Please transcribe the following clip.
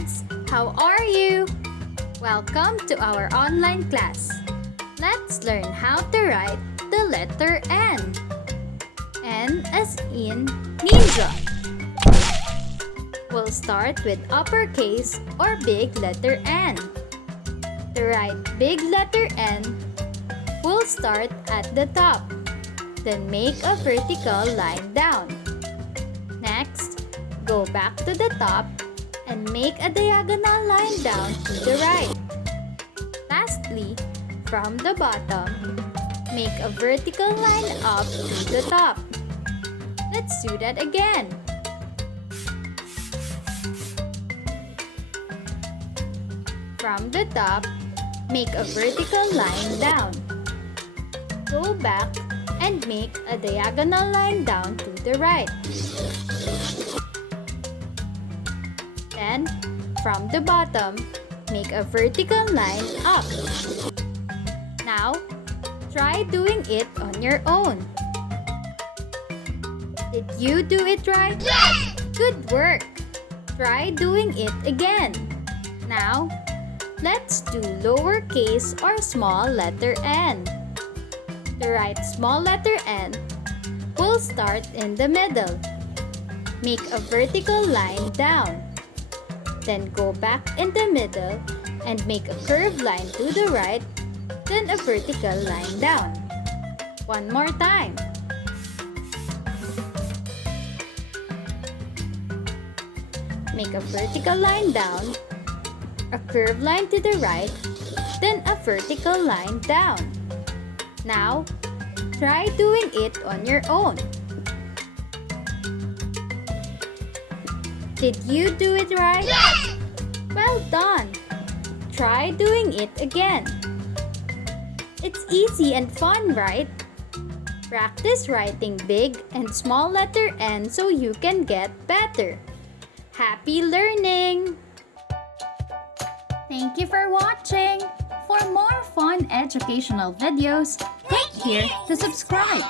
kids! How are you? Welcome to our online class. Let's learn how to write the letter N. N as in ninja. We'll start with uppercase or big letter N. To write big letter N, we'll start at the top. Then make a vertical line down. Next, go back to the top and make a diagonal line down to the right. Lastly, from the bottom, make a vertical line up to the top. Let's do that again. From the top, make a vertical line down. Go back and make a diagonal line down to the right. Then, from the bottom, make a vertical line up. Now, try doing it on your own. Did you do it right? Yes! Good work! Try doing it again. Now, let's do lowercase or small letter n. To write small letter n, we'll start in the middle. Make a vertical line down. Then go back in the middle and make a curved line to the right, then a vertical line down. One more time. Make a vertical line down, a curved line to the right, then a vertical line down. Now, try doing it on your own. Did you do it right? Yes! Well done! Try doing it again. It's easy and fun, right? Practice writing big and small letter N so you can get better. Happy learning! Thank you for watching! For more fun educational videos, click here to subscribe.